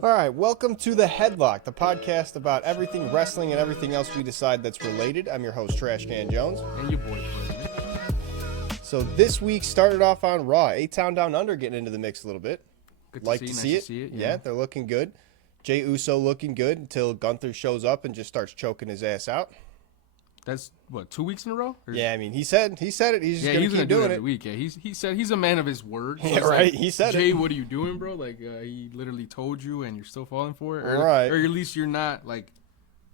All right, welcome to the HeadLock, the podcast about everything wrestling and everything else we decide that's related. I'm your host, Trashcan Jones. And your boy, President. So this week started off on Raw. A-Town Down Under getting into the mix a little bit. Good Like to see it. Yeah, they're looking good. Jey Uso looking good until Gunther shows up and just starts choking his ass out. That's, what, 2 weeks in a row? Yeah, I mean, he said it. He's just going to keep doing it. Every week. Yeah, he said he's a man of his word. So yeah, right. Like, he said Jay, it. what are you doing, bro? Like, he literally told you and you're still falling for it? Or, right. Or at least you're not, like,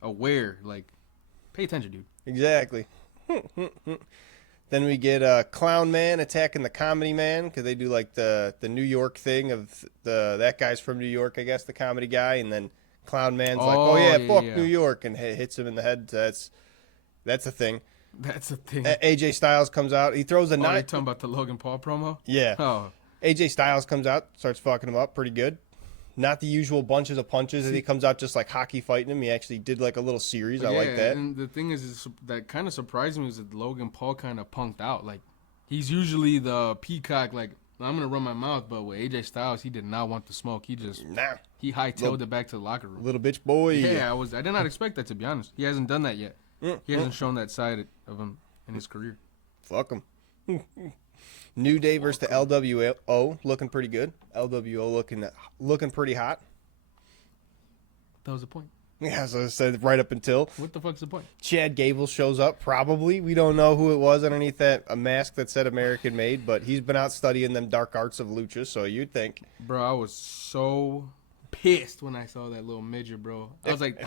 aware. Like, pay attention, dude. Exactly. Then we get Clown Man attacking the Comedy Man because they do, like, the New York thing of that guy's from New York, I guess, the comedy guy. And then Clown Man's fuck New York, and hits him in the head. That's a thing. That's a thing. AJ Styles comes out. He throws a knife. Are you talking about the Logan Paul promo? Yeah. Oh. AJ Styles comes out, starts fucking him up pretty good. Not the usual bunches of punches. He comes out just like hockey fighting him. He actually did like a little series. I like that. And the thing is that kind of surprised me was that Logan Paul kind of punked out. Like, he's usually the peacock, like, I'm going to run my mouth. But with AJ Styles, he did not want the smoke. He just, he hightailed it back to the locker room. Little bitch boy. Yeah, I did not expect that, to be honest. He hasn't done that yet. He hasn't shown that side of him in his career. Fuck him. New Day versus the LWO, looking pretty good. LWO looking pretty hot. That was the point. Yeah, so I said right up until. What the fuck's the point? Chad Gable shows up, probably. We don't know who it was underneath a mask that said American made, but he's been out studying them dark arts of lucha, so you'd think. Bro, I was so pissed when I saw that little midget, bro. I was like,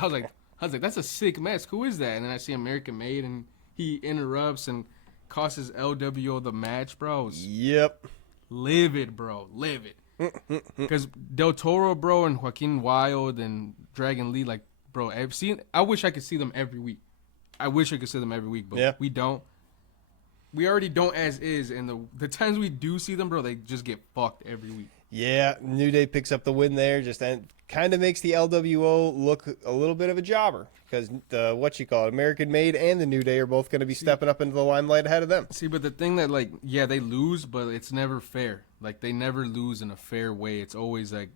that's a sick mask. Who is that? And then I see American Made, and he interrupts and costs LWO the match, bro. Yep. Livid, bro. Livid. Because Del Toro, bro, and Joaquin Wilde and Dragon Lee, like, bro, I wish I could see them every week. I wish I could see them every week, but we don't. We already don't as is, and the times we do see them, bro, they just get fucked every week. Yeah, New Day picks up the win there, just kind of makes the LWO look a little bit of a jobber because American Made and the New Day are both going to be stepping up into the limelight ahead of them. See, but the thing that, like, yeah, they lose, but it's never fair. Like, they never lose in a fair way. It's always like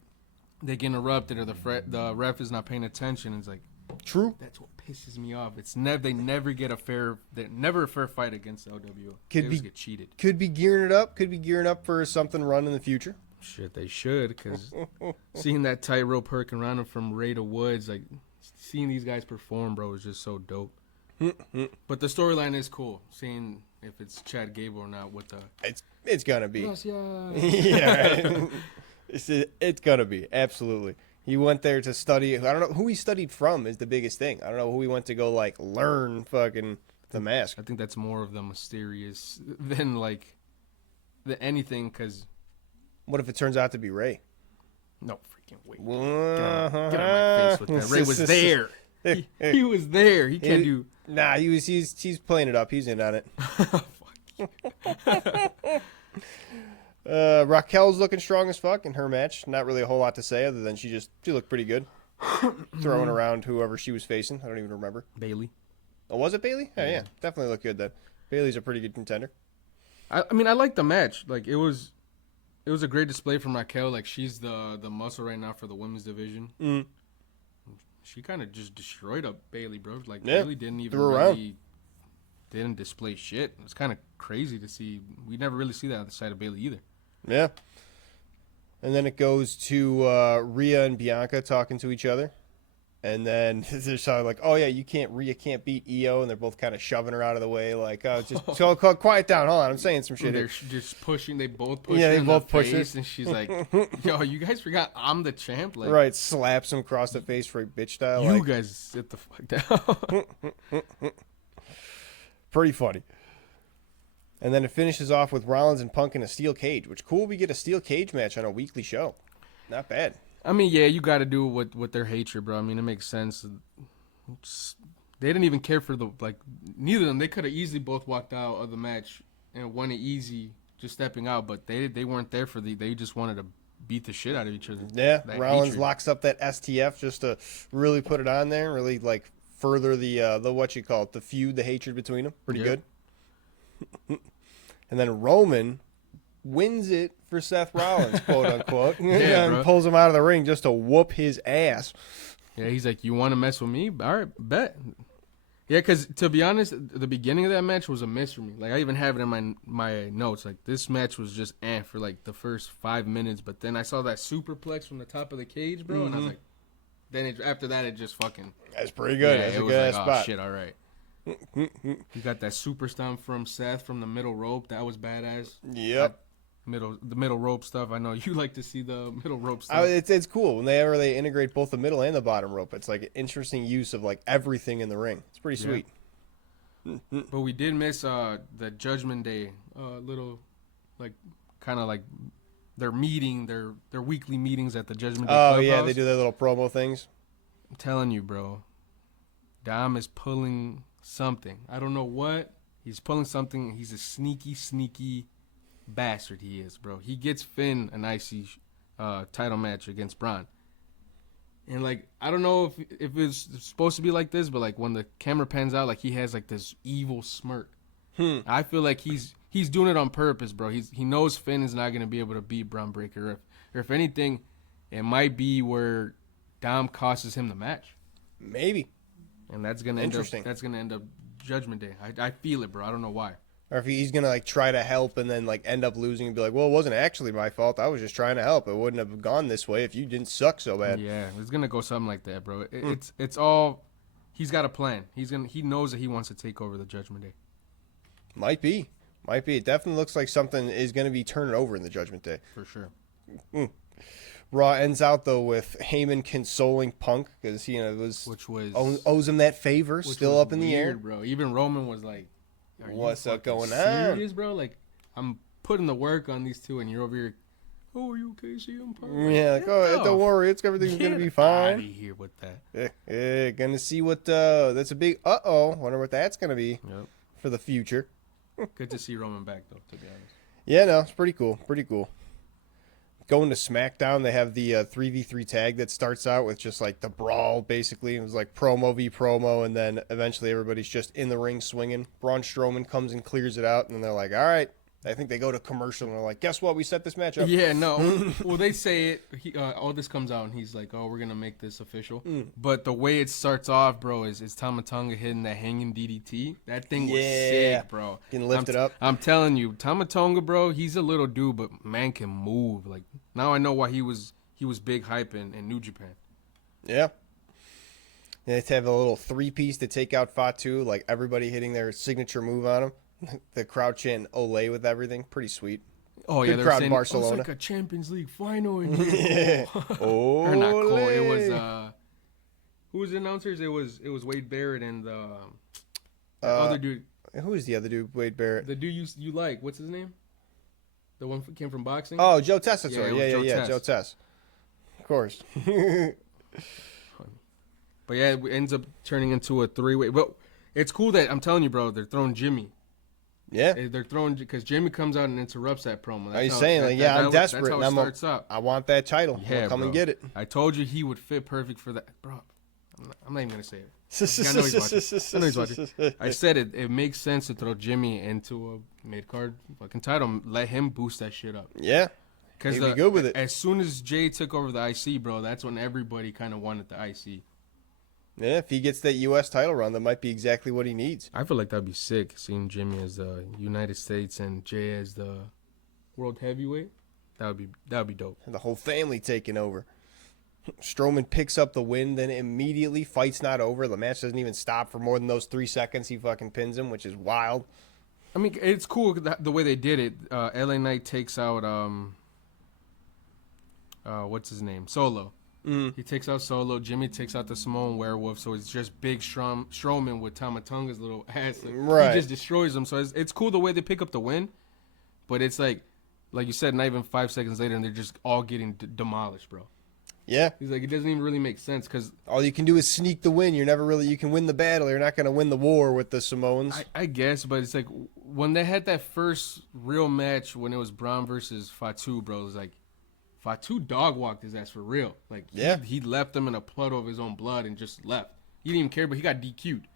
they get interrupted or the ref is not paying attention. It's like, true. That's what pisses me off. They never get a fair fight against LWO. They always get cheated. Could be gearing it up for something run in the future. Shit, they should, because seeing that tightrope hurricane around from Ray to Woods, like, seeing these guys perform, bro, is just so dope. But the storyline is cool, seeing if it's Chad Gable or not. It's gonna be. Yes, yeah. Yeah, right? It's gonna be, absolutely. He went there to study. I don't know who he studied from is the biggest thing. I don't know who he went to go, like, learn fucking the mask. I think that's more of the mysterious than, like, anything, because... What if it turns out to be Ray? No freaking way. Get on my face with that. Ray was there. He was there. He can't do... Nah, he's playing it up. He's in on it. Raquel's looking strong as fuck in her match. Not really a whole lot to say other than she looked pretty good. Throwing around whoever she was facing. I don't even remember. Bailey. Oh, was it Bailey? Oh, yeah. Definitely looked good then. Bailey's a pretty good contender. I mean, I liked the match. Like, it was a great display from Raquel. Like, she's the muscle right now for the women's division. Mm. She kind of just destroyed up Bailey, bro. Like, yeah. Bailey didn't display shit. It's kind of crazy to see. We never really see that on the side of Bailey either. Yeah. And then it goes to Rhea and Bianca talking to each other. And then they're sort of like, oh, yeah, Rhea can't beat Io. And they're both kind of shoving her out of the way. Like, oh, just quiet down. Hold on. I'm saying some shit. They're just pushing. They both push her in the push face. And she's like, yo, you guys forgot I'm the champ? Like, right. Slaps him across the face for a bitch style. You guys sit the fuck down. Pretty funny. And then it finishes off with Rollins and Punk in a steel cage, which cool. We get a steel cage match on a weekly show. Not bad. I mean, yeah, you got to do it with their hatred, bro. I mean, it makes sense. They didn't even care for neither of them. They could have easily both walked out of the match and won it easy, just stepping out. But they weren't there they just wanted to beat the shit out of each other. Yeah, Rollins locks up that STF just to really put it on there, really like further the feud, the hatred between them. Pretty good. And then Roman wins it for Seth Rollins, quote unquote. Yeah, and bro. pulls him out of the ring just to whoop his ass. Yeah, he's like, you want to mess with me? All right, bet. Yeah, because to be honest, the beginning of that match was a miss for me. Like, I even have it in my notes. Like, this match was just for like the first 5 minutes. But then I saw that superplex from the top of the cage, bro, and I was like, then after that, it just fucking. That's pretty good. Yeah, That's it a was good like, spot. oh shit, all right. You got that super stomp from Seth from the middle rope. That was badass. Yep. The middle rope stuff. I know you like to see the middle rope stuff. It's cool whenever they integrate both the middle and the bottom rope. It's like an interesting use of like everything in the ring. It's pretty sweet. But we did miss the Judgment Day little, like, kind of like their meeting, their weekly meetings at the Judgment Day Clubhouse. Yeah, they do their little promo things. I'm telling you, bro. Dom is pulling something. I don't know what. He's pulling something. He's a sneaky bastard he is, bro. He gets Finn an IC title match against Braun. And, like, I don't know if it's supposed to be like this, but, like, when the camera pans out, like, he has, like, this evil smirk. I feel like he's doing it on purpose, bro. He knows Finn is not going to be able to beat Braun Breaker. Or if anything, it might be where Dom costs him the match. Maybe. And that's going to end up Judgment Day. I feel it, bro. I don't know why. Or if he's going to, like, try to help and then, like, end up losing and be like, well, it wasn't actually my fault. I was just trying to help. It wouldn't have gone this way if you didn't suck so bad. Yeah, it's going to go something like that, bro. It's all – he's got a plan. He knows that he wants to take over the Judgment Day. Might be. It definitely looks like something is going to be turning over in the Judgment Day. For sure. Raw ends out, though, with Heyman consoling Punk because, you know, owes him that favor, still up in the air. Bro. Even Roman was like, what's up going on? Serious, bro? Like, I'm putting the work on these two, and you're over here. Oh, are you okay, CM Punk? Yeah, like, don't worry, everything's gonna be fine. Out of here with that. Gonna see what. That's a big. Wonder what that's gonna be for the future. Good to see Roman back, though. To be honest. Yeah, no, it's pretty cool. Going to SmackDown, they have the 3v3 tag that starts out with just like the brawl, basically. It was like promo v promo, and then eventually everybody's just in the ring swinging. Braun Strowman comes and clears it out, and they're like, all right. I think they go to commercial, and they're like, guess what? We set this match up. Yeah, no. Well, they say it. All this comes out, and he's like, oh, we're going to make this official. But the way it starts off, bro, is Tama Tonga hitting that hanging DDT. That thing was sick, bro. Getting lifted up. I'm telling you, Tama Tonga, bro, he's a little dude, but man can move. Like, now I know why he was big hype in New Japan. Yeah. They have to have a little three-piece to take out Fatu, like everybody hitting their signature move on him. The crowd chanting Olay with everything. Pretty sweet. Oh, yeah. Good crowd in Barcelona. It's like a Champions League final in here. Oh, or not Cole. It was, who was the announcers? It was Wade Barrett and the other dude. Who is the other dude? Wade Barrett. The dude you like. What's his name? The one who came from boxing? Oh, Joe Tess. Yeah, Joe Tess. Of course. But yeah, it ends up turning into a three-way. But it's cool that, I'm telling you, bro, they're throwing Jimmy. Yeah. They're throwing, because Jimmy comes out and interrupts that promo. Are you saying, I'm desperate. That's how it starts up. I want that title. Yeah, come and get it. I told you he would fit perfect for that. Bro, I'm not even going to say it. I know he's watching. I said it. It makes sense to throw Jimmy into a mid-card fucking title. Let him boost that shit up. Yeah. Because he'd be good with it. As soon as Jay took over the IC, bro, that's when everybody kind of wanted the IC. Yeah, if he gets that U.S. title run, that might be exactly what he needs. I feel like that'd be sick, seeing Jimmy as the United States and Jay as the World Heavyweight. That would be dope. And the whole family taking over. Strowman picks up the win, then immediately, fight's not over. The match doesn't even stop for more than those 3 seconds. He fucking pins him, which is wild. I mean, it's cool the way they did it. LA Knight takes out, what's his name? Solo. He takes out Solo. Jimmy takes out the Samoan Werewolf. So it's just big Strowman with Tama Tonga's little ass. Like, he just destroys him. So it's cool the way they pick up the win. But it's like you said, not even 5 seconds later, and they're just all getting demolished, bro. Yeah. He's like, it doesn't even really make sense because all you can do is sneak the win. You can win the battle. You're not going to win the war with the Samoans. I guess, but it's like when they had that first real match when it was Braun versus Fatu, bro, it was like, Fatu dog walked his ass for real. Like, he left him in a puddle of his own blood and just left. He didn't even care, but he got DQ'd.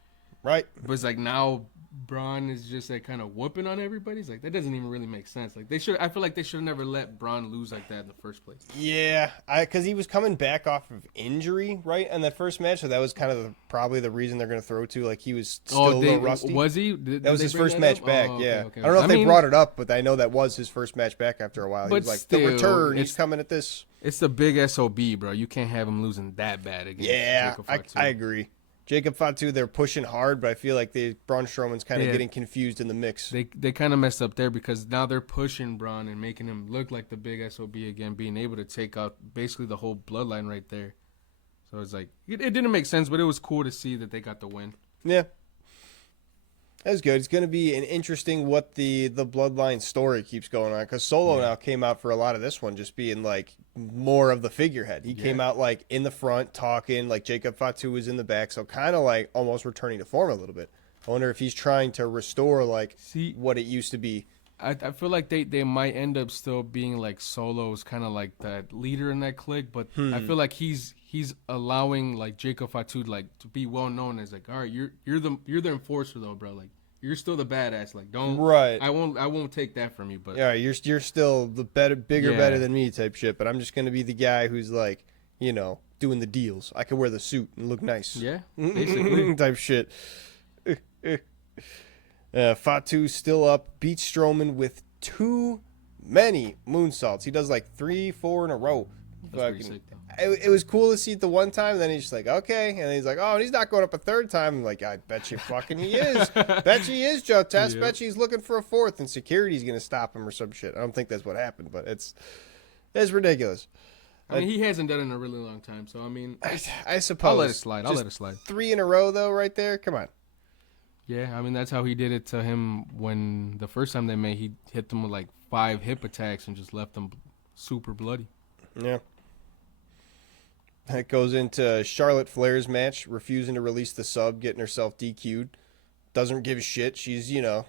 Right. But it's like now Braun is just like kind of whooping on everybody. It's like that doesn't even really make sense. Like I feel like they should have never let Braun lose like that in the first place. Yeah, because he was coming back off of injury, right, in that first match, so that was kind of probably the reason they're going to throw to. Like he was still a little rusty. Was he? That was his first match back. Yeah, okay. I don't know if they brought it up, but I know that was his first match back after a while. He was like still, the return. He's coming at this. It's the big SOB, bro. You can't have him losing that bad against. Yeah, I agree. Jacob Fatu, they're pushing hard, but I feel like Braun Strowman's kind of getting confused in the mix. They kind of messed up there because now they're pushing Braun and making him look like the big SOB again, being able to take out basically the whole bloodline right there. So it's like, it didn't make sense, but it was cool to see that they got the win. Yeah. That was good. It's going to be an interesting what the bloodline story keeps going on, because Solo now came out for a lot of this one just being like more of the figurehead. He came out like in the front talking, like Jacob Fatu was in the back, so kind of like almost returning to form a little bit. I wonder if he's trying to restore like what it used to be. I feel like they might end up still being like Solo's kind of like that leader in that clique, but I feel like he's allowing like Jacob Fatu like to be well known as like, all right, you're the enforcer though, bro. Like you're still the badass. Like don't I won't take that from you. But yeah, you're still the better than me type shit. But I'm just gonna be the guy who's like, you know, doing the deals. I can wear the suit and look nice. Yeah, basically type shit. Fatu still up, beats Strowman with too many moonsaults. He does like 3-4 in a row. That's pretty sick, though. It was cool to see it the one time, and then he's just like, okay. And then he's like, oh, and he's not going up a third time. I'm like, I bet you fucking he is. Bet you he is, Joe Tess. Yep. Bet you he's looking for a fourth, and security's going to stop him or some shit. I don't think that's what happened, but it's ridiculous. I mean, he hasn't done it in a really long time, so I mean, I suppose. I'll let it slide. 3 in a row, though, right there? Come on. Yeah, I mean, that's how he did it to him when the first time they met, he hit them with like 5 hip attacks and just left them super bloody. Yeah. That goes into Charlotte Flair's match, refusing to release the sub, getting herself DQ'd. Doesn't give a shit. She's, you know,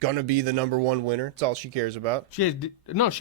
going to be the #1 winner. It's all she cares about. She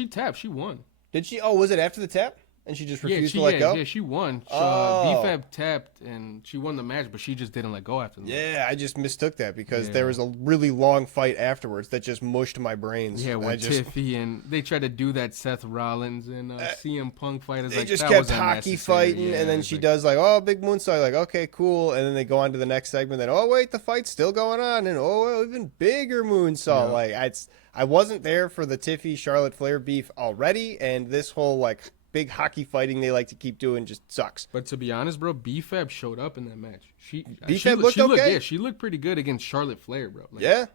tapped. She won. Did she? Oh, was it after the tap? And she just refused to let go? Yeah, she won. B-Fab tapped, and she won the match, but she just didn't let go after that. Yeah, I just mistook that because there was a really long fight afterwards that just mushed my brains. Yeah, with Tiffy, and they tried to do that Seth Rollins and CM Punk fight. They just kept hockey fighting, and then she does like, oh, big moonsault. Like, okay, cool. And then they go on to the next segment. Then, oh, wait, the fight's still going on. And, oh, even bigger moonsault. Yeah. Like, I wasn't there for the Tiffy Charlotte Flair beef already, and this whole, like, big hockey fighting they like to keep doing just sucks. But to be honest, bro, B-Fab showed up in that match. B-Fab looked okay. Yeah, she looked pretty good against Charlotte Flair, bro. Like, yeah,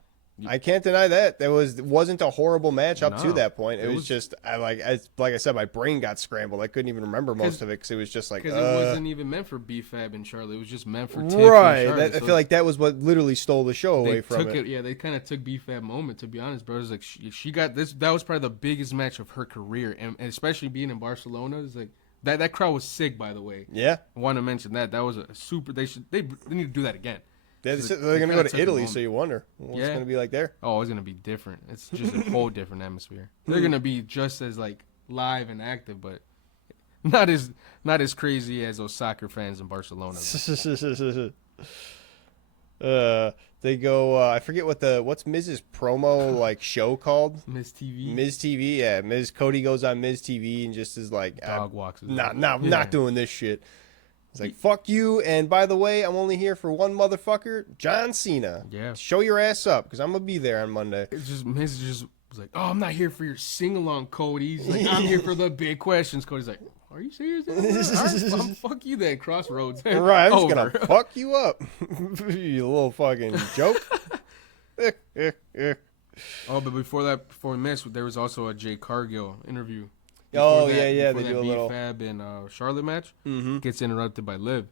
I can't deny that. It wasn't a horrible match up to that point. It was just like I said, my brain got scrambled. I couldn't even remember most of it because it was just like because it wasn't even meant for B-Fab and Charlotte. It was just meant for Tiffy right. And Charlotte. I feel like that was what literally stole the show away from it. Yeah, they kind of took B-Fab moment. To be honest, bro, it was like she got this. That was probably the biggest match of her career, and especially being in Barcelona, it's like. That crowd was sick, by the way. Yeah, I want to mention that was a super. They need to do that again. They're going to go to Italy, so you wonder what's going to be like there. Oh, it's going to be different. It's just a whole different atmosphere. They're going to be just as like live and active, but not as crazy as those soccer fans in Barcelona. They go. I forget what's Miz's promo like show called. Miz TV. Miz TV. Yeah, Cody goes on Miz TV and just is like, dog walks. Not doing this shit. It's like fuck you. And by the way, I'm only here for one motherfucker, John Cena. Yeah. Show your ass up because I'm gonna be there on Monday. It's just Miz just was like, oh, I'm not here for your sing along, Cody. He's like, I'm here for the big questions. Cody's like. Are you serious? Right, fuck you then, Crossroads. Right, I'm just going to fuck you up. You little fucking joke. Oh, but before we missed, there was also a Jay Cargill interview. They do a little. B-Fab and Charlotte match gets interrupted by Liv.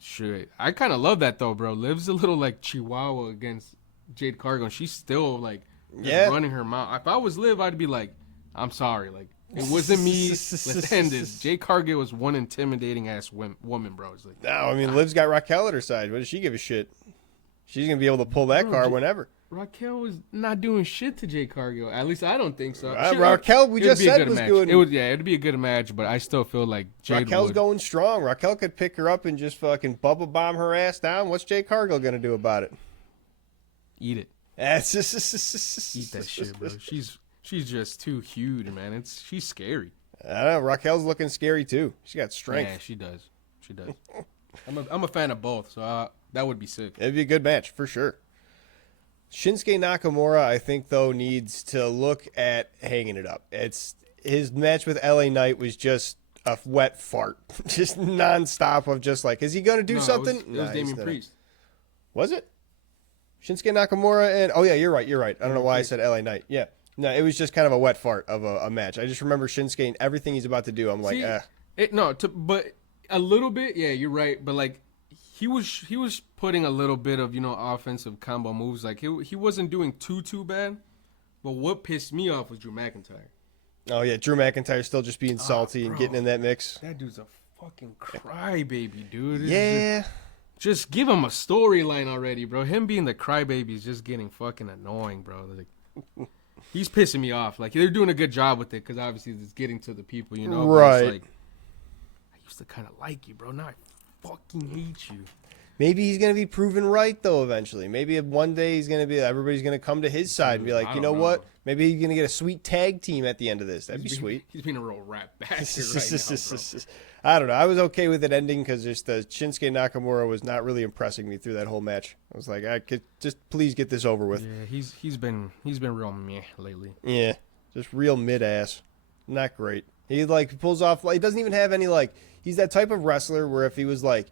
Shit. I kind of love that, though, bro. Liv's a little like Chihuahua against Jade Cargill. She's still, like, running her mouth. If I was Liv, I'd be like, I'm sorry, like. It wasn't me. Let's end this. Jay Cargill was one intimidating ass woman, bro. It's like, no, I mean, Liv's got Raquel at her side. What does she give a shit? She's gonna be able to pull that car whenever. Raquel was not doing shit to Jay Cargill. At least I don't think so. Raquel, we just said was good. It'd be a good match, but I still feel like Raquel's going strong. Raquel could pick her up and just fucking bubble bomb her ass down. What's Jay Cargill gonna do about it? Eat it. Eat that shit, bro. She's just too huge, man. She's scary. I don't know. Raquel's looking scary too. She got strength. Yeah, she does. She does. I'm a fan of both, so that would be sick. It'd be a good match for sure. Shinsuke Nakamura, I think though, needs to look at hanging it up. His match with LA Knight was just a wet fart, just nonstop of just like, is he gonna do something? It was Damian Priest. Was it? Shinsuke Nakamura and oh yeah, you're right. I don't know why I said LA Knight. Yeah. No, it was just kind of a wet fart of a match. I just remember Shinsuke and everything he's about to do. I'm like, but a little bit, yeah, you're right. But like, he was putting a little bit of offensive combo moves. Like he wasn't doing too bad. But what pissed me off was Drew McIntyre. Oh yeah, Drew McIntyre still just being salty and getting in that mix. That dude's a fucking crybaby, dude. Yeah. Just give him a storyline already, bro. Him being the crybaby is just getting fucking annoying, bro. Like. He's pissing me off. Like, they're doing a good job with it because obviously it's getting to the people, Right. But it's like, I used to kind of like you, bro. Now I fucking hate you. Maybe he's going to be proven right, though, eventually. Maybe one day everybody's going to come to his side and be like, you know what? Maybe he's going to get a sweet tag team at the end of this. That'd be sweet. He's being a real rap bastard right now, bro. I don't know. I was okay with it ending because just the Shinsuke Nakamura was not really impressing me through that whole match. I was like, I could just please get this over with. Yeah, he's been real meh lately. Yeah, just real mid-ass. Not great. He pulls off, he doesn't even have any he's that type of wrestler where if he was like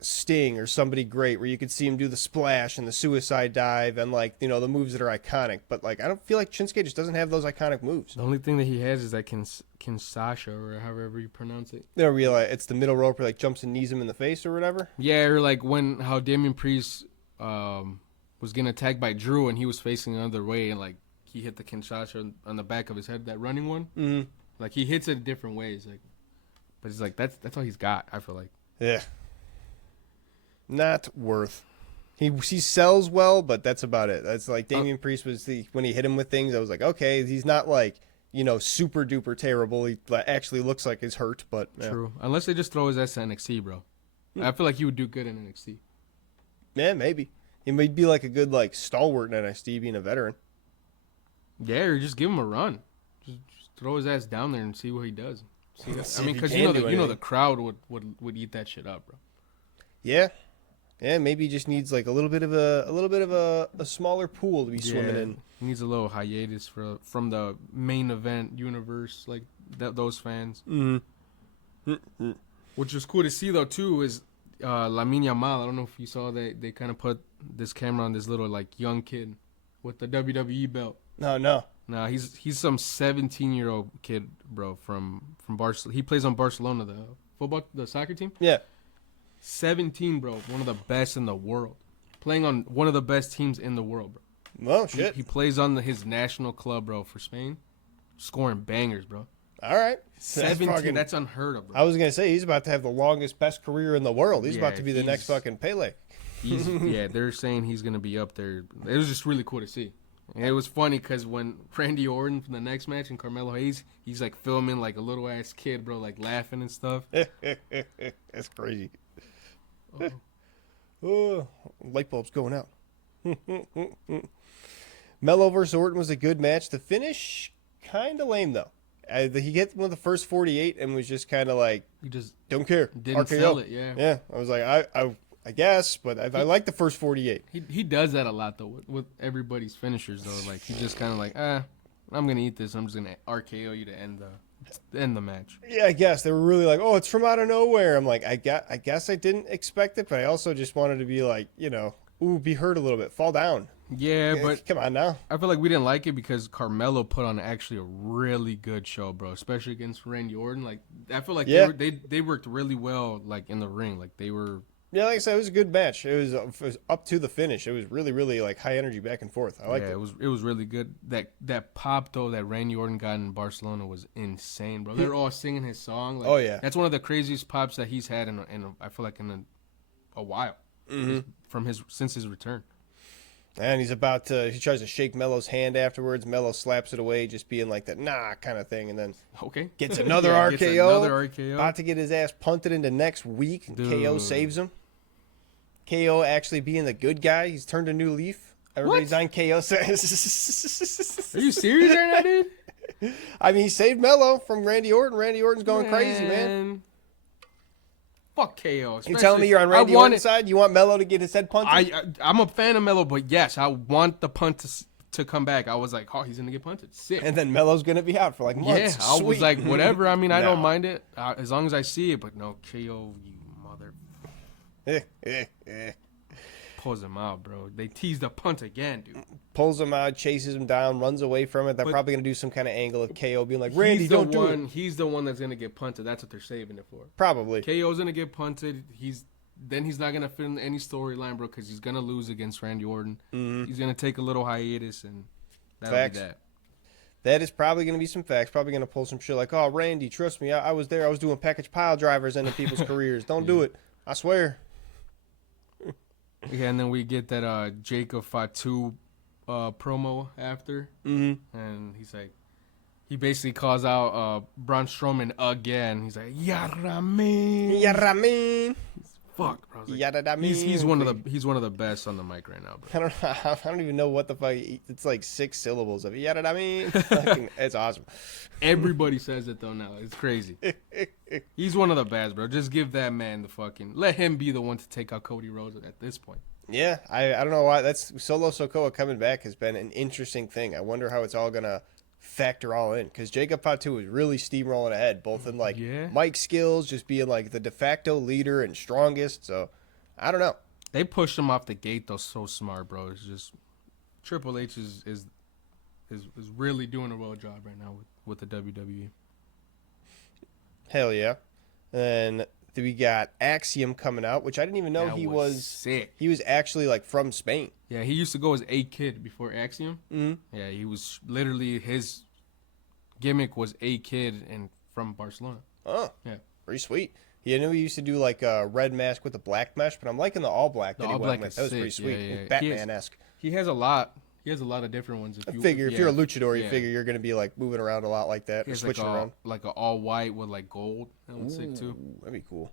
Sting or somebody great where you could see him do the splash and the suicide dive and the moves that are iconic. But I don't feel like Shinsuke just doesn't have those iconic moves. The only thing that he has is that Kinshasa or however you pronounce it. They don't realize it's the middle rope where jumps and knees him in the face or whatever. Yeah, or how Damian Priest was getting attacked by Drew and he was facing the other way and he hit the Kinshasa on the back of his head, that running one. Mm-hmm. He hits it different ways. But it's that's all he's got, I feel like. Yeah. Not worth. He sells well, but that's about it. That's Damian Priest was when he hit him with things, I was like, okay, he's not super duper terrible. He actually looks like he's hurt, but yeah. True. Unless they just throw his ass to NXT, bro. I feel like he would do good in NXT. Yeah, maybe. He might be a good stalwart in NXT being a veteran. Yeah, or just give him a run. Just throw his ass down there and see what he does. I mean, because the crowd would eat that shit up, bro. Yeah, yeah. Maybe he just needs a little bit of a smaller pool to be swimming in. He needs a little hiatus from the main event universe, those fans. Mm-hmm. Which was cool to see though too is Lamine Yamal. I don't know if you saw that they kind of put this camera on this little young kid with the WWE belt. No. Nah, he's some 17-year-old kid, bro, from Barcelona. He plays on Barcelona, the soccer team. Yeah. 17, bro, one of the best in the world. Playing on one of the best teams in the world, bro. Oh, shit. He plays on his national club, bro, for Spain. Scoring bangers, bro. All right. 17, that's unheard of, bro. I was going to say, he's about to have the longest, best career in the world. He's about to be the next fucking Pele. They're saying he's going to be up there. It was just really cool to see. And it was funny because when Randy Orton from the next match and Carmelo Hayes, he's filming a little ass kid, bro, laughing and stuff. That's crazy. Oh, light bulb's going out. Melo versus Orton was a good match. The finish kind of lame though. He hit one of the first 48 and was just kind of he just don't care. Didn't RKO. sell it. Yeah. Yeah. I was like, I guess, but I like the first 48. He does that a lot though with everybody's finishers though. He just kind of I'm gonna eat this. I'm just gonna RKO you to end the match. Yeah, I guess they were really oh, it's from out of nowhere. I'm like, I guess I didn't expect it, but I also just wanted to be be hurt a little bit, fall down. Yeah, but come on now. I feel like we didn't like it because Carmelo put on actually a really good show, bro. Especially against Randy Orton. I feel like they worked really well in the ring. They were. Yeah, like I said, it was a good match. It was up to the finish. It was really, really high energy back and forth. I liked it. It was really good. That pop though that Randy Orton got in Barcelona was insane, bro. They're all singing his song. Oh yeah, that's one of the craziest pops that he's had in I feel like in a while since his return. And he tries to shake Melo's hand afterwards. Melo slaps it away, just being that nah kind of thing, and then gets another RKO. Gets another RKO. About to get his ass punted into next week. And KO saves him. KO actually being the good guy. He's turned a new leaf. Everybody's on KO. Are you serious right now, dude? I mean, he saved Mello from Randy Orton. Randy Orton's going crazy, man. Fuck KO. You telling me you're on Randy Orton's side? You want Mello to get his head punted? I'm a fan of Mello, but yes, I want the punt to come back. I was like, oh, he's gonna get punted. Sick. And then Mello's gonna be out for like months. Yeah, I was like, whatever. I mean, I don't mind it as long as I see it. But no, KO, you mother. Pulls him out, bro. They teased the punt again, dude. Pulls him out, chases him down, runs away from it. They're probably going to do some kind of angle of KO being like, Randy, don't do it. He's the one that's going to get punted. That's what they're saving it for. Probably. KO's going to get punted. He's not going to fit in any storyline, bro, because he's going to lose against Randy Orton. Mm-hmm. He's going to take a little hiatus, and that'll be that. That is probably going to be some facts. Probably going to pull some shit like, oh, Randy, trust me. I was there. I was doing package pile drivers ending people's careers. Don't do it. I swear. Yeah, and then we get that Jacob Fatu promo after. Mm-hmm. And he's like, he basically calls out Braun Strowman again. He's like, Yaramin. Yaramin. Fuck, bro. Like, he's one of the best on the mic right now, bro. I don't even know what the fuck. It's like 6 syllables of Yaramin. It's awesome. Everybody says it though now. It's crazy. He's one of the best, bro. Just give that man the fucking. Let him be the one to take out Cody Rhodes at this point. Yeah, I don't know why. That's Solo Sikoa coming back has been an interesting thing. I wonder how it's all gonna factor all in, because Jacob Fatu was really steamrolling ahead, both in like mic skills, just being like the de facto leader and strongest. So I don't know. They pushed him off the gate though, so smart, bro. It's just Triple H is really doing a well job right now with the WWE. Hell yeah. And we got Axiom coming out, which I didn't even know that he was sick. He was actually like from Spain. Yeah, he used to go as A Kid before Axiom. Mm-hmm. Yeah, he was literally, his gimmick was A Kid and from Barcelona. Oh, yeah, pretty sweet. Yeah, I knew he used to do like a red mask with a black mesh, but I'm liking the all black that he went with. That was pretty sweet. Yeah. Batman-esque. He has a lot. He has a lot of different ones. If you're a luchador, you figure you're going to be like moving around a lot like that, or switching around. Like an all white with like gold. That would sick too. That'd be cool.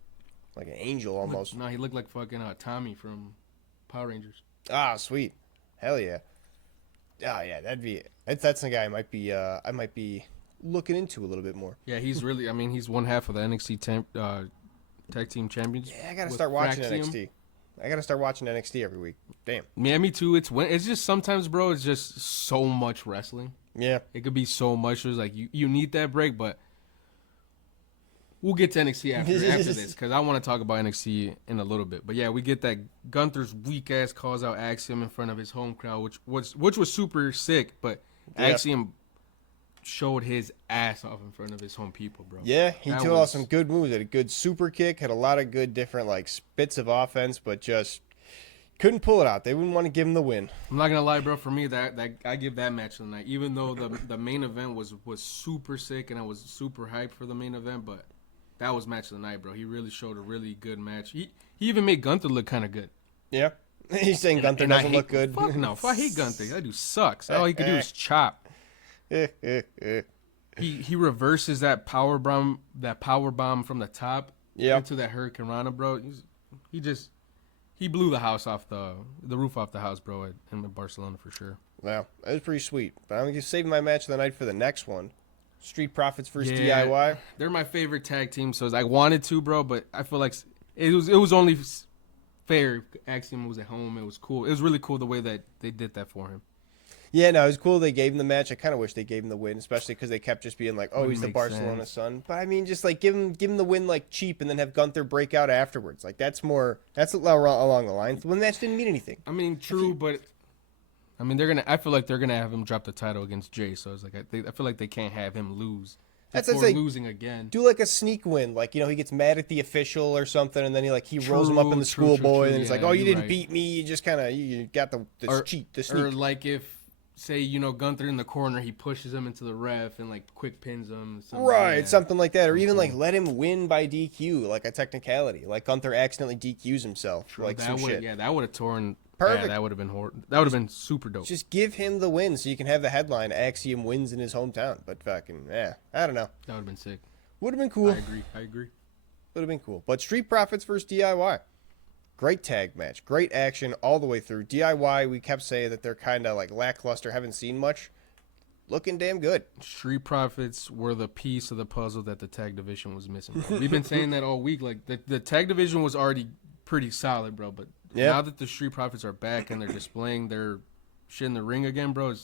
Like an angel almost. No, he looked like fucking Tommy from Power Rangers. Ah, sweet. Hell yeah. Ah, yeah, that's the guy I might be looking into a little bit more. Yeah, he's really, I mean, he's one half of the NXT Tag Team Champions. Yeah, I got to start watching NXT. I got to start watching NXT every week. Damn. Yeah, me too. It's just sometimes, bro, it's just so much wrestling. Yeah. It could be so much. It's like you need that break, but we'll get to NXT after this, because I want to talk about NXT in a little bit. But yeah, we get that Gunther's weak ass calls out Axiom in front of his home crowd, which was super sick. But Axiom showed his ass off in front of his home people, bro. Yeah, he took off some good moves. Had a good super kick, had a lot of good different like spits of offense, but just couldn't pull it out. They wouldn't want to give him the win. I'm not gonna lie, bro. For me, that I give that match of the night, even though the main event was super sick and I was super hyped for the main event, but that was match of the night, bro. He really showed a really good match. He even made Gunther look kind of good. Yeah. He's saying Gunther doesn't look good. Fuck no. I hate Gunther. That dude sucks. All he could do is chop. He reverses that power bomb from the top into that Hurricane Rana, bro. He blew the house off the roof off the house, bro, in Barcelona for sure. Wow, that was pretty sweet. But I'm saving my match of the night for the next one. Street Profits versus DIY. They're my favorite tag team, so I wanted to, bro, but I feel like it was only fair. Axiom was at home. It was cool. It was really cool the way that they did that for him. Yeah, no, it was cool they gave him the match. I kind of wish they gave him the win, especially because they kept just being like, oh, he's the Barcelona son. But, I mean, just like give him the win like cheap and then have Gunther break out afterwards. Like, that's along the lines. The match didn't mean anything. I mean, true, but I mean, I feel like they're going to have him drop the title against Jay. So it's like, I feel like they can't have him lose. That's like losing again. Do like a sneak win, like, you know, he gets mad at the official or something, and then he rolls him up in the schoolboy, and he's like, "Oh, you didn't beat me. You just kind of you got the cheat, the sneak." Or like if, say, you know, Gunther in the corner, he pushes him into the ref and like quick pins him. Something like that, or even like let him win by DQ, like a technicality, like Gunther accidentally DQs himself, like some shit. Yeah, that would have torn. Perfect. Yeah, that would have been that would have been super dope. Just give him the win so you can have the headline Axiom wins in his hometown. But fucking, I don't know. That would have been sick. Would have been cool. I agree. Would have been cool. But Street Profits versus DIY. Great tag match. Great action all the way through. DIY, we kept saying that they're kind of like lackluster. Haven't seen much. Looking damn good. Street Profits were the piece of the puzzle that the tag division was missing, bro. We've been saying that all week. Like, the tag division was already pretty solid, bro. But now that the Street Profits are back and they're displaying their shit in the ring again, bro,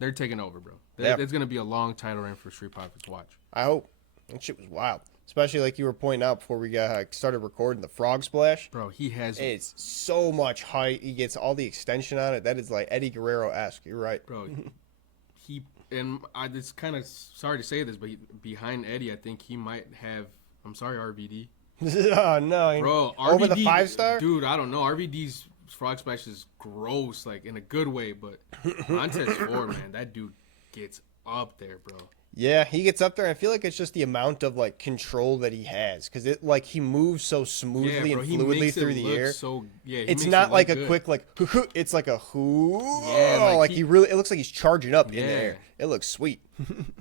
they're taking over, bro. It's going to be a long title reign for Street Profits. Watch. I hope. That shit was wild. Especially like you were pointing out before we got started recording, the frog splash. Bro, he has... It's so much height. He gets all the extension on it. That is like Eddie Guerrero-esque. You're right. Bro, it's kind of sorry to say this, but behind Eddie, I think he might have... I'm sorry, RVD. Oh, no. Bro, RVD... Over the 5-star? Dude, I don't know. RVD's frog splash is gross, like, in a good way, but Montez Ford, man, that dude gets up there, bro. Yeah, he gets up there, and I feel like it's just the amount of like control that he has, because it like he moves so smoothly and fluidly through the air. It's not like a quick like it's like a it looks like he's charging up in the air. It looks sweet.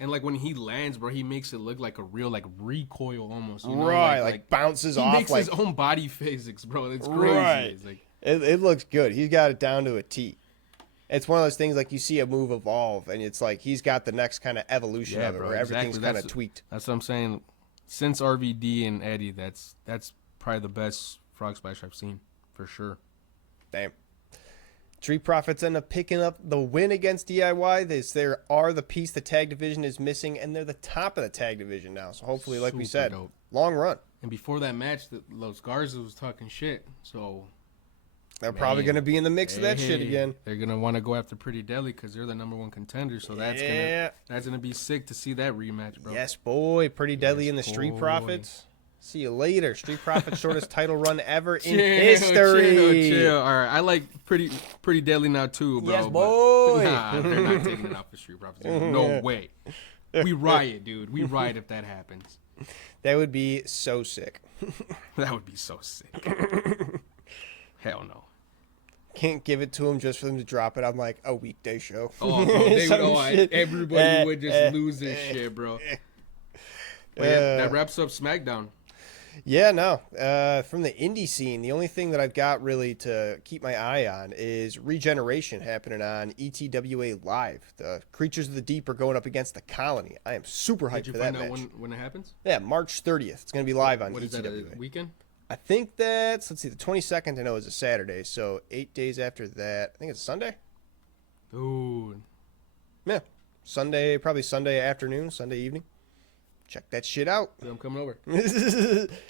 And like when he lands, bro, he makes it look like a real like recoil almost. You know? Right, like bounces off. He makes like his own body physics, bro. It's crazy. Right. It's like, it looks good. He's got it down to a T. It's one of those things like you see a move evolve, and it's like he's got the next kind of evolution of it, where everything's kind of tweaked. That's what I'm saying. Since RVD and Eddie, that's probably the best frog splash I've seen, for sure. Damn. Street Profits end up picking up the win against DIY. They are the piece the tag division is missing, and they're the top of the tag division now. So hopefully, like we said, dope. Long run. And before that match, Los Garza was talking shit, so... They're probably going to be in the mix of that shit again. They're going to want to go after Pretty Deadly because they're the #1 contender. So that's gonna be sick to see that rematch, bro. Yes, boy. Pretty Deadly in the Street Profits. See you later. Street Profits shortest title run ever in history. Chill. All right, I like Pretty Deadly now too, bro. Yes, boy. Nah, they're not taking it off the Street Profits. No way. We riot, dude. We riot if that happens. That would be so sick. That would be so sick. Hell no. Can't give it to him just for them to drop it on like a weekday show. Oh, bro, everybody would just lose this shit, bro. But yeah, that wraps up SmackDown. Yeah, no. From the indie scene, the only thing that I've got really to keep my eye on is Regeneration happening on ETWA Live. The Creatures of the Deep are going up against the Colony. I am super hyped for that match. Did you find out when it happens? Yeah, March 30th. It's going to be live on ETWA. What is that, a weekend? I think that's, let's see, the 22nd I know is a Saturday, so 8 days after that, I think it's Sunday? Dude. Yeah, Sunday, probably Sunday afternoon, Sunday evening. Check that shit out. Yeah, I'm coming over.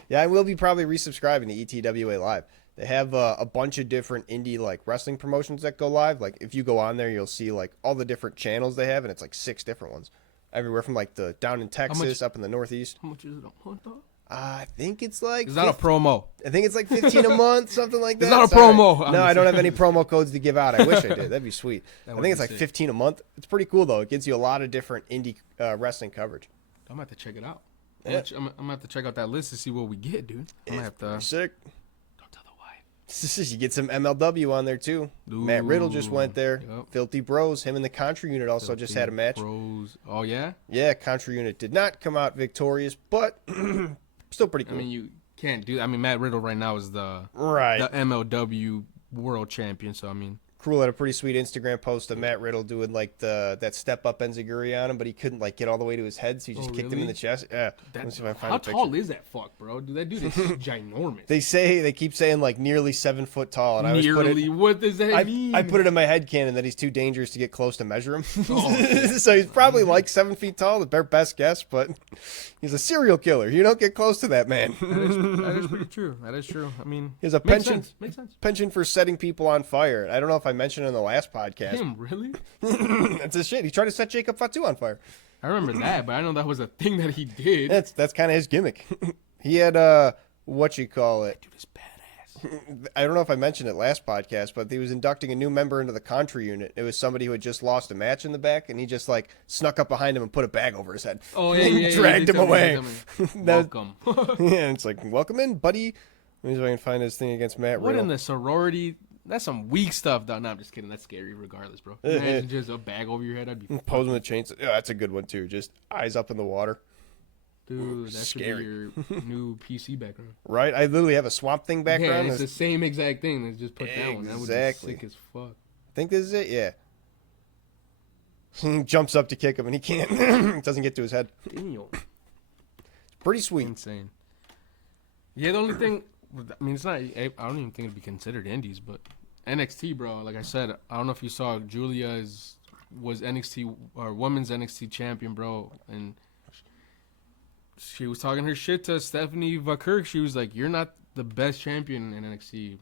Yeah, I will be probably resubscribing to ETWA Live. They have a bunch of different indie like wrestling promotions that go live. Like if you go on there, you'll see like all the different channels they have, and it's like 6 different ones. Everywhere from like the down in Texas, up in the Northeast. How much is it a month, though? I think it's like... It's not a promo. I think it's like 15 a month, something like that. It's not a promo. No, I don't have any promo codes to give out. I wish I did. That'd be sweet. I think it's like sick. 15 a month. It's pretty cool, though. It gives you a lot of different indie wrestling coverage. I'm going to have to check it out. Yeah. I'm going to have to check out that list to see what we get, dude. I'm going to have to... Sick. Don't tell the wife. You get some MLW on there, too. Ooh, Matt Riddle just went there. Yep. Filthy Bros. Him and the Contra Unit also just had a match. Bros. Oh, yeah? Yeah, Contra Unit did not come out victorious, but... Still pretty cool. I mean, you can't do... I mean, Matt Riddle right now is the right. the MLW world champion, so I mean... Cruel had a pretty sweet Instagram post of Matt Riddle doing like that step up enziguri on him, but he couldn't like get all the way to his head, so he just kicked him in the chest. Yeah. How tall is that fuck, bro? Dude, that dude is ginormous. They keep saying like nearly 7 foot tall, and what does that mean? I put it in my head canon that he's too dangerous to get close to measure him. So he's probably like 7 feet tall, the best guess, but he's a serial killer. You don't get close to that man. That is pretty true. That is true. I mean, he has a penchant for setting people on fire. I don't know if I mentioned it in the last podcast. Him, really? That's his shit. He tried to set Jacob Fatu on fire. I remember that, but I know that was a thing that he did. That's kind of his gimmick. He had what you call it? That dude is badass. I don't know if I mentioned it last podcast, but he was inducting a new member into the Contra Unit. It was somebody who had just lost a match in the back, and he just like snuck up behind him and put a bag over his head. Oh yeah, dragged him away. Welcome. Yeah, it's like welcome in, buddy. Let me see if I can find this thing against Matt Riddle. What in the sorority? That's some weak stuff, though. No, I'm just kidding. That's scary regardless, bro. Imagine just a bag over your head. I'd be posing the chains. Yeah, that's a good one, too. Just eyes up in the water. Dude, that Scary. should be your new PC background. Right? I literally have a Swamp Thing background. Yeah, it's the same exact thing. Let's just put that one. That would be sick as fuck. I think this is it, yeah. He jumps up to kick him, and he can't. It doesn't get to his head. Damn. Pretty sweet. Insane. Yeah, the only thing, I mean, it's not, I don't even think it'd be considered indies, but NXT, bro, like I said, I don't know if you saw, Julia was NXT, or women's NXT champion, bro, and she was talking her shit to Stephanie Vakirk. She was like, you're not the best champion in NXT,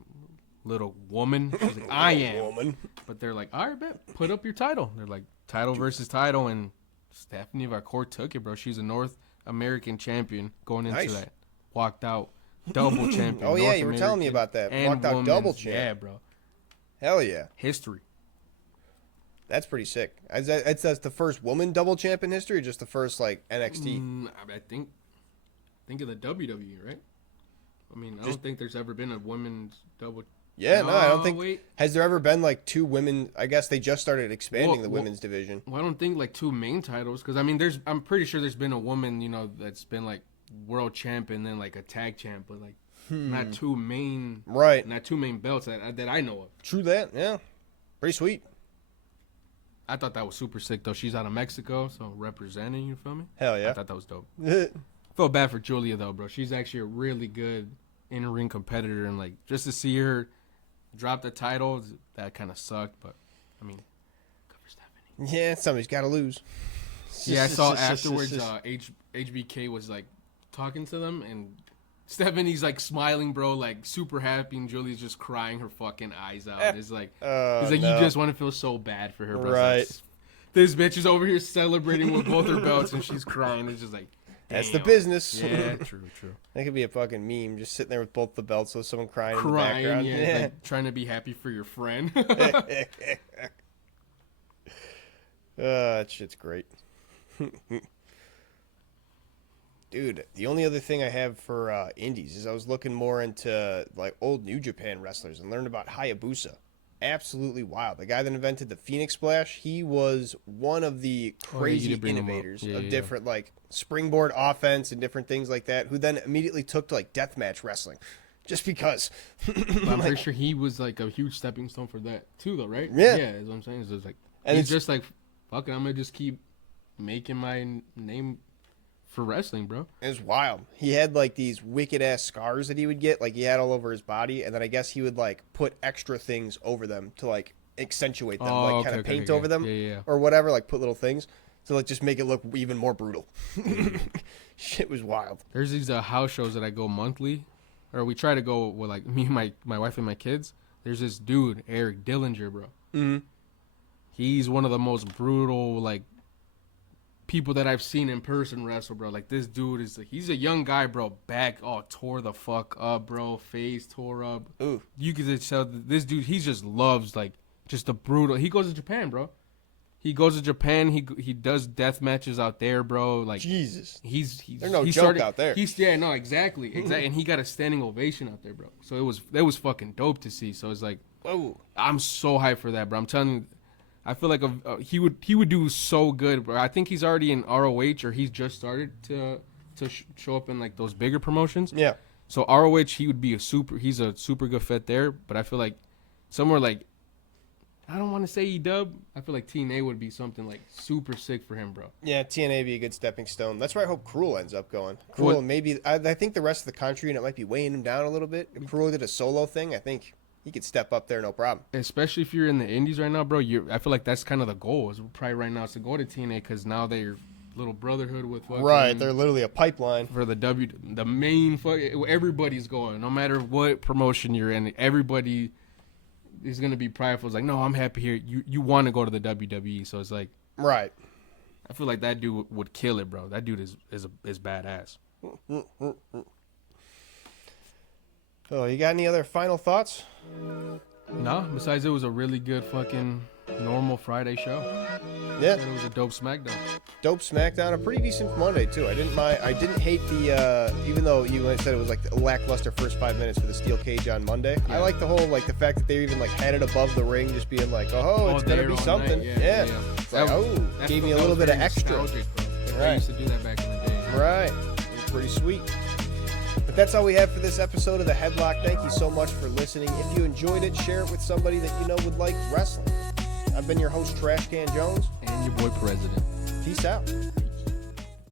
little woman. She's like, I am. Woman. But they're like, all right, bet, put up your title. They're like, title versus title, and Stephanie Vakirk took it, bro. She's a North American champion going into that. Walked out double champion. Oh, yeah, North you were American telling me about that. Walked out double champ. Yeah, bro. Hell yeah. History. That's pretty sick. That's the first woman double champ in history, or just the first, like, NXT? I think of the WWE, right? I mean, I don't think there's ever been a women's double. Yeah, no, I don't think. Wait. Has there ever been like two women? I guess they just started expanding the women's division. Well, I don't think like two main titles, because I mean, I'm pretty sure there's been a woman, you know, that's been like world champ and then like a tag champ, but like not two main, right? Not two main belts that I know of. True that, yeah, pretty sweet. I thought that was super sick though. She's out of Mexico, so representing, you feel me? Hell yeah. I thought that was dope. Felt bad for Julia though, bro. She's actually a really good in-ring competitor, and like just to see her drop the title, that kind of sucked, but I mean, good for Stephanie. Yeah, somebody's got to lose. Yeah, I saw afterwards HBK was like talking to them, and Stephanie's like smiling, bro, like super happy, and Julie's just crying her fucking eyes out. It's like, you just want to feel so bad for her, bro. Right. Like, this bitch is over here celebrating with both her belts, and she's crying. It's just like, damn. That's the business. Yeah, true. That could be a fucking meme, just sitting there with both the belts with someone crying in the background. Yeah. Like trying to be happy for your friend. That shit's great. Dude, the only other thing I have for indies is I was looking more into like old New Japan wrestlers and learned about Hayabusa. Absolutely wild. The guy that invented the Phoenix Splash, he was one of the crazy innovators of different like springboard offense and different things like that, who then immediately took to like deathmatch wrestling. Just because. I'm pretty sure he was like a huge stepping stone for that too, though, right? Yeah. Yeah, that's what I'm saying. It's like, and he's just like, fuck it, I'm going to just keep making my name for wrestling, bro. It was wild. He had like these wicked ass scars that he would get, like he had all over his body, and then I guess he would like put extra things over them to like accentuate them, like kind of paint over them or whatever, like put little things to like just make it look even more brutal. Shit was wild. There's these house shows that I go monthly, or we try to go with like me and my wife and my kids. There's this dude, Eric Dillinger, bro. Mm-hmm. He's one of the most brutal like people that I've seen in person wrestle, bro. Like this dude is like, he's a young guy, bro. Back tore the fuck up, bro. Face tore up. Ooh. You can just tell this dude, he just loves like just the brutal. He goes to Japan, bro. He goes to Japan. He does death matches out there, bro. Like Jesus, they're no joke out there. Exactly. And he got a standing ovation out there, bro. So it was fucking dope to see. So it's like, whoa, I'm so hyped for that, bro. I'm telling you, I feel like he would do so good, bro. I think he's already in ROH, or he's just started to show up in like those bigger promotions. Yeah. So ROH, he's a super good fit there. But I feel like somewhere like, I don't want to say E-Dub. I feel like TNA would be something like super sick for him, bro. Yeah, TNA would be a good stepping stone. That's where I hope Cruel ends up going. Cruel, maybe I think the rest of the country, and it might be weighing him down a little bit. If Cruel did a solo thing, I think he could step up there, no problem. Especially if you're in the indies right now, bro. I feel like that's kind of the goal. Is probably right now is to go to TNA, because now they're little brotherhood with fucking, right. They're literally a pipeline for the main. Everybody's going, no matter what promotion you're in. Everybody is gonna be prideful. It's like, no, I'm happy here. You want to go to the WWE, so it's like, right. I feel like that dude would kill it, bro. That dude is badass. Oh, you got any other final thoughts? No, besides it was a really good fucking normal Friday show. Yeah. And it was a dope SmackDown. Dope SmackDown, a pretty decent Monday too. I didn't hate the even though you said it was like the lackluster first 5 minutes for the steel cage on Monday. Yeah. I like the whole like the fact that they even like had it above the ring, just being like, it's gonna be something. Yeah. It's like, gave me a little bit of extra. Right. I used to do that back in the day. Right. pretty sweet. But that's all we have for this episode of the Headlock. Thank you so much for listening. If you enjoyed it, share it with somebody that you know would like wrestling. I've been your host, Trash Can Jones. And your boy, President. Peace out.